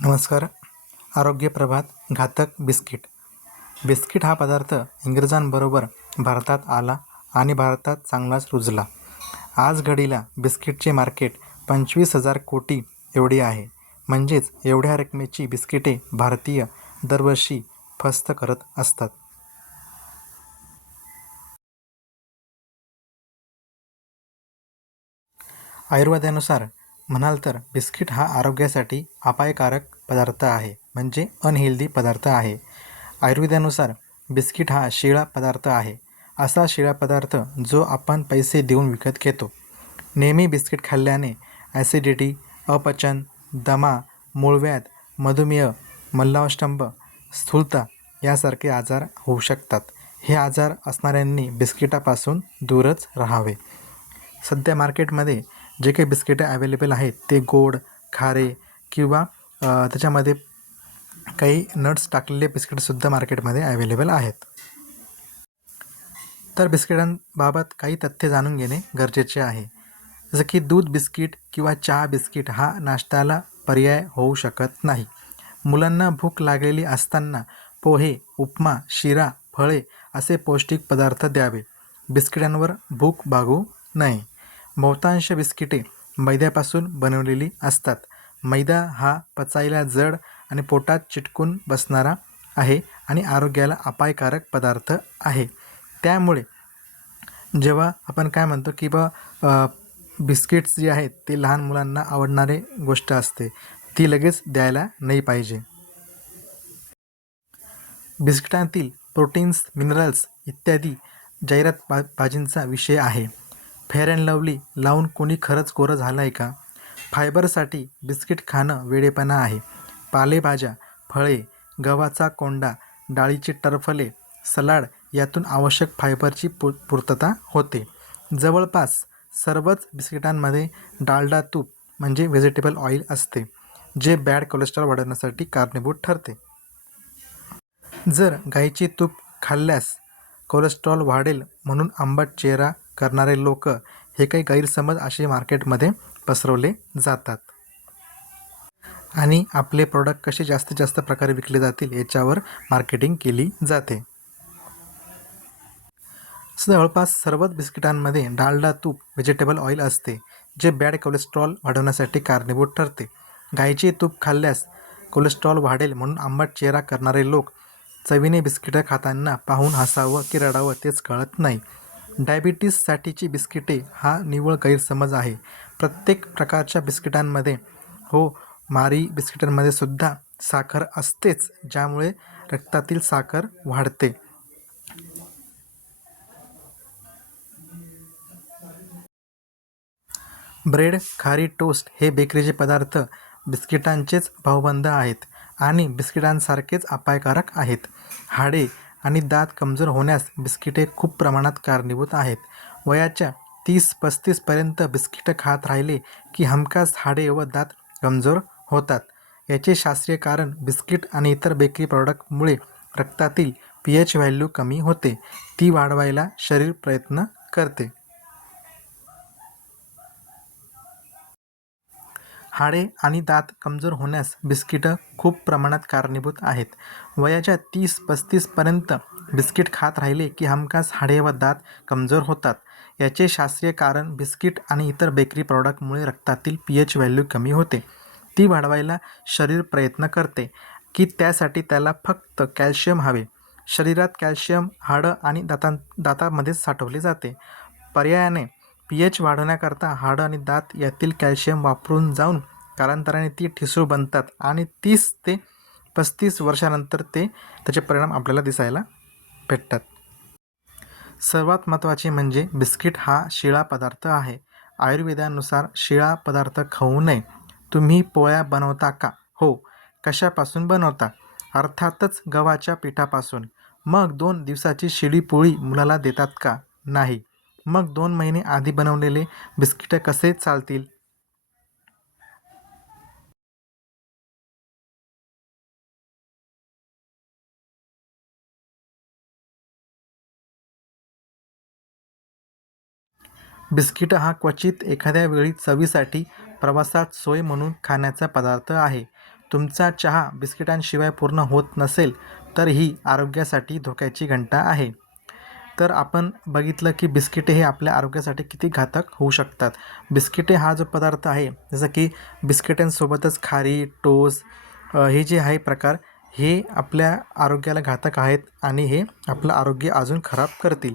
नमस्कार. आरोग्य प्रभात. घातक बिस्किट. बिस्किट हा पदार्थ इंग्रजांबरोबर भारतात आला आणि भारतात चांगलाच रुजला. आज घडीला बिस्किटचे मार्केट 25,000 कोटी एवढे आहे. म्हणजेच एवढ्या रकमेची बिस्किटे भारतीय दरवर्षी फस्त करत असतात. आयुर्वेदानुसार म्हणाल तर बिस्किट हा आरोग्यासाठी अपायकारक पदार्थ आहे, म्हणजे अनहेल्दी पदार्थ आहे. आयुर्वेदानुसार बिस्किट हा शिळा पदार्थ आहे. असा शिळा पदार्थ जो आपण पैसे देऊन विकत घेतो. नेहमी बिस्किट खाल्ल्याने ॲसिडिटी, अपचन, दमा, मूळव्याध, मधुमेह, मलनावष्टंभ, स्थूलता यासारखे आजार होऊ शकतात. हे आजार असणाऱ्यांनी बिस्किटापासून दूरच राहावे. सध्या मार्केटमध्ये जे काही बिस्किटं अवेलेबल आहेत ते गोड, खारे किंवा त्याच्यामध्ये काही नट्स टाकलेले बिस्किटसुद्धा मार्केटमध्ये अवेलेबल आहेत. तर बिस्किटांबाबत काही तथ्य जाणून घेणे गरजेचे आहे. जसं की दूध बिस्किट किंवा चहा बिस्किट हा नाश्त्याला पर्याय होऊ शकत नाही. मुलांना भूक लागलेली असताना पोहे, उपमा, शिरा, फळे असे पौष्टिक पदार्थ द्यावे. बिस्किटांवर भूक भागू नये. बहुतांश बिस्किटे मैद्यापासून बनवलेली असतात. मैदा हा पचायला जड आणि पोटात चिटकून बसणारा आहे आणि आरोग्याला अपायकारक पदार्थ आहे. त्यामुळे जेव्हा आपण काय म्हणतो की बिस्किट्स जे आहेत ते लहान मुलांना आवडणारे गोष्ट असते, ती लगेच द्यायला नाही पाहिजे. बिस्किटांतील प्रोटीन्स, मिनरल्स इत्यादी जाहिरातबाजींचा विषय आहे. फेअर अँड लवली लावून कोणी खरंच गोरं झालं आहे का? फायबरसाठी बिस्किट खाणं वेडेपणा आहे. पालेभाज्या, फळे, गव्हाचा कोंडा, डाळीची टरफले, सलाड यातून आवश्यक फायबरची पूर्तता होते. जवळपास सर्वच बिस्किटांमध्ये डालडा तूप म्हणजे व्हेजिटेबल ऑइल असते, जे बॅड कोलेस्ट्रॉल वाढवण्यासाठी कारणीभूत ठरते. जर गाईचे तूप खाल्ल्यास कोलेस्ट्रॉल वाढेल म्हणून आंबट चेहरा करणारे लोक हे काही गैरसमज असे मार्केटमध्ये पसरवले जातात आणि आपले प्रोडक्ट कसे जास्तीत जास्त प्रकारे विकले जातील याच्यावर मार्केटिंग केली जाते. जवळपास सर्वच बिस्किटांमध्ये डालडा तूप व्हेजिटेबल ऑइल असते, जे बॅड कोलेस्ट्रॉल वाढवण्यासाठी कारणीभूत ठरते. गाईचे तूप खाल्ल्यास कोलेस्ट्रॉल वाढेल म्हणून आंबट चेहरा करणारे लोक चवीने बिस्किटं खाताना पाहून हसावं की रडावं तेच कळत नाही. डायबिटीससाठीची बिस्किटे हा निव्वळ गैरसमज आहे. प्रत्येक प्रकारच्या बिस्किटांमध्ये मारी बिस्किटांमध्ये सुद्धा साखर असतेच, ज्यामुळे रक्तातील साखर वाढते. ब्रेड, खारी, टोस्ट हे बेकरीचे पदार्थ बिस्किटांचेच भाऊबंद आहेत आणि बिस्किटांसारखेच अपायकारक आहेत. हाडे आणि दात कमजोर होण्यास बिस्किटे खूप प्रमाणात कारणीभूत आहेत. वयाच्या 30-35 पर्यंत बिस्किटं खात राहिले की हमखास हाडे व दात कमजोर होतात. याचे शास्त्रीय कारण बिस्किट आणि इतर बेकरी प्रॉडक्टमुळे रक्तातील pH व्हॅल्यू कमी होते. ती वाढवायला शरीर प्रयत्न करते. हाडे आणि दात कमजोर होण्यास बिस्किटं खूप प्रमाणात कारणीभूत आहेत. वयाच्या 30-35 पर्यंत बिस्किट खात राहिले की हमखास हाडे व दात कमजोर होतात. याचे शास्त्रीय कारण बिस्किट आणि इतर बेकरी प्रॉडक्टमुळे रक्तातील pH व्हॅल्यू कमी होते. ती वाढवायला शरीर प्रयत्न करते की त्यासाठी त्याला फक्त कॅल्शियम हवे. शरीरात कॅल्शियम हाडं आणि दातांमध्येच साठवले जाते. पर्यायाने pH वाढवण्याकरता हाडं आणि दात यातील कॅल्शियम वापरून जाऊन कालांतराने ती ठिसूळ बनतात आणि 30 ते 35 वर्षानंतर त्याचे परिणाम आपल्याला दिसायला भेटतात. सर्वात महत्त्वाचे म्हणजे बिस्किट हा शिळा पदार्थ आहे. आयुर्वेदानुसार शिळा पदार्थ खाऊ नये. तुम्ही पोळ्या बनवता का? हो. कशापासून बनवता? अर्थातच गव्हाच्या पिठापासून. मग 2 दिवसाची शिळी पोळी मुलाला देतात का? नाही. मग 2 महिने आधी बनवलेले बिस्किटं कसे चालतील? बिस्किट हा क्वचित एखाद्या वेळी चवीसाठी प्रवासात सोय म्हणून खाण्याचा पदार्थ आहे. तुमचा चहा बिस्किटांशिवाय पूर्ण होत नसेल तर ही आरोग्यासाठी धोक्याची घंटा आहे. तर आपण बघितलं की बिस्किटे हे आपल्या आरोग्यासाठी किती घातक होऊ शकतात. बिस्किटे हा जो पदार्थ आहे, जसं की बिस्किटांसोबतच खारी, टोस्ट हे जे आहे प्रकार, हे आपल्या आरोग्याला घातक आहेत आणि हे आपलं आरोग्य अजून खराब करतील.